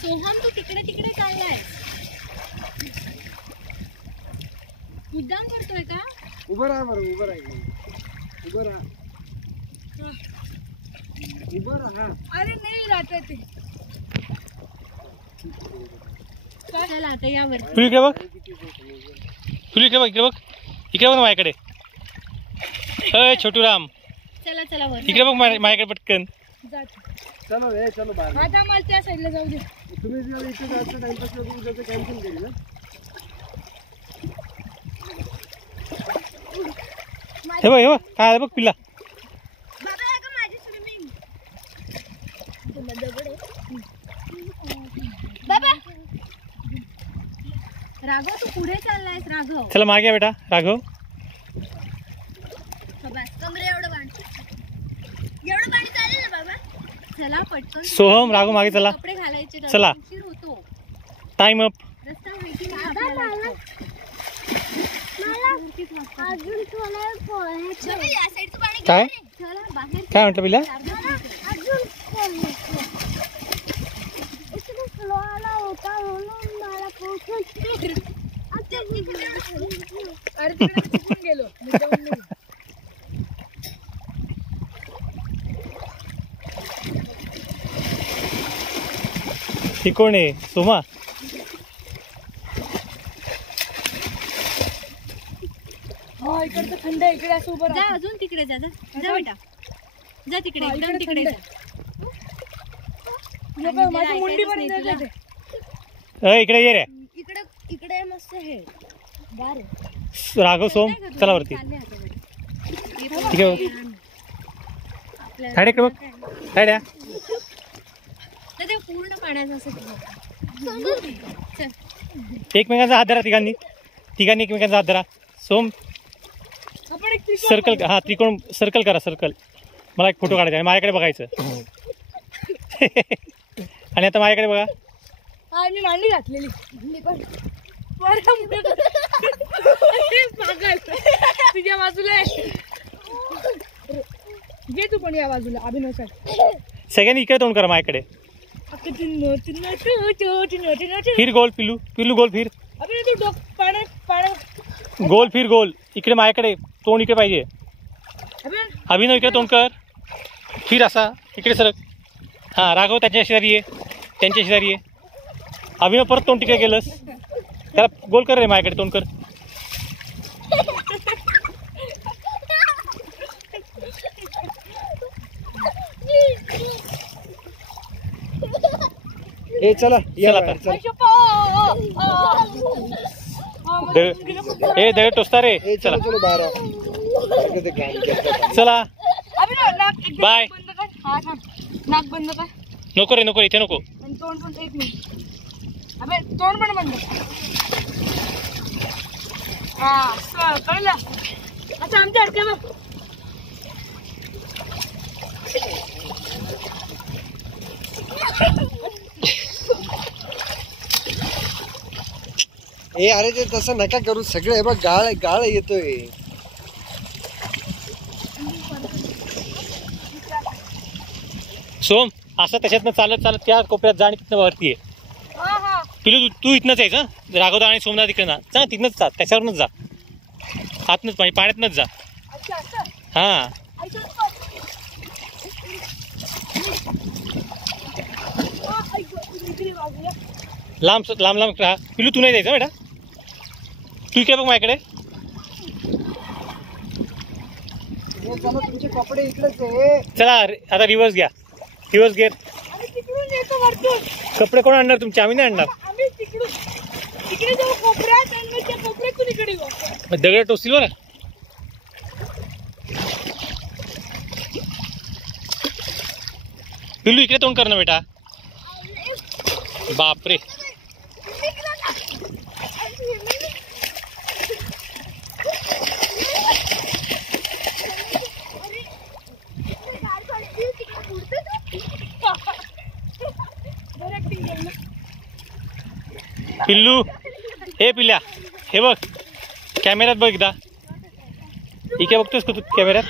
सोहम तू तिकडे तिकडे चाललाय, मुद्दाम करतोय का? उभं राहा बरं, उभं राहा, उभं राहा, उभं राहा. अरे नाही राहत ते. चला आता यावर. तुला इकडे बघ, तुला इकडे बघ, इकडे बघ, इकडे बघ माझ्याकडे. अय छोटू राम, चला चला वर इकडे बघ माझ्याकडे पटकन. चलो रे, चलो बाहेर. आता मला त्या साईडला जाऊ दे. तुम्ही जर इथे जायचं टाइमपास करून त्याचं कॅन्सल केली ना. हे बघ, हे बघ काय आलं बघ पिल्ला. बाबा राघव तू पुढे चाललायस राघव. चला मागे या बेटा राघव. एवढं पाणी चालेल ना बाबा. चला पटकन. सोहम राघव मागे चला. कपडे घालायचे. चला होतो टाइम अप. रस्ता माहिती नाही आपल्याला. अजून थोडं या साईडचं पाणी काय चला बाहेर. काय म्हटलं पिल्ला? अजून फ्लो आला होता म्हणून मला पोहोचून गेलो. ही कोण आहे? सोमा. इकडचं थंड आहे. इकडे असं उभं जा. अजून तिकडे जा. जा बेटा जा तिकडे. एकदम तिकडे जा. माझी मुंडी पर्यंत जा. इकडे ये रे. इकडे इकडे मस्त हे गार आहे. राघव सोम चला वरती. ठीक आहे साडे बघ साड्या. ते पूर्ण पाण्याचं असं. एकमेकांचा हात धरा. तिघांनी एकमेकांचा हात धरा. सोम सर्कल. हा त्रिकोण सर्कल करा. सर्कल. मला एक फोटो काढायचा आणि माझ्याकडे बघायचं. आणि आता माझ्याकडे बघा. हा मी मांडी घातलेली. मी पण तुझ्या बाजूला घे तू पण या बाजूला. अभिनवसाठी सगळ्यांनी इकडे तोंड करा माझ्याकडे. फिर गोल पिल्लू. पिल्लू गोल फिर. गोल फिर गोल. इकडे माझ्याकडे तोंड इकडे पाहिजे. अभिनव इकडे तोंड कर. फिर असा इकडे सरक. हा राघव त्याच्या शेजारी आहे. त्यांच्या शेजारी आहे. अभिनव परत तोंड तिकडे गेलंस. त्याला गोल कर रे. माझ्याकडे तोंड कर. ए चला चला आता. ए दगड टोचता रे. चला चलो बाहेर. चला बाय. नाक बंद कर. नको रे नको. इथे नको. तोंड पण. एक मिनिट. अबे तोंड पण बंद. हा कळलं. अच्छा आमच्या अडके बघ. ए अरे ते तसं नका करू. सगळे हे बघ गाळ येतोय. सोम असं त्याच्यातनं चालत चालत त्या कोपऱ्यात जा आणि तिथनं वरती आहे. पिलू तू इथनंच यायचं. राघवदा आणि सोमनाथ तिकडे ना जा. तिथनंच जा. त्याच्यावरूनच जा. आतनंच पाण्यातनंच जा. हा लांब लांब लांब राहा. पिलू तू नाही जायचं बेटा. तू इकडे बघ माझ्याकडे. तुमचे कपडे इकडेच आहे. चला आता रिव्हर्स घ्या. Reverse gear. कपडे कोण आणणार तुमचे? आम्ही नाही आणणार. दगड टोचतील बरं. पिल्लू इकडे तोंड कर ना बेटा. बापरे. पिल्लू हे पिल्या हे बघ. कॅमेऱ्यात बघ एकदा. इकडे बघतोस का तू कॅमेऱ्यात?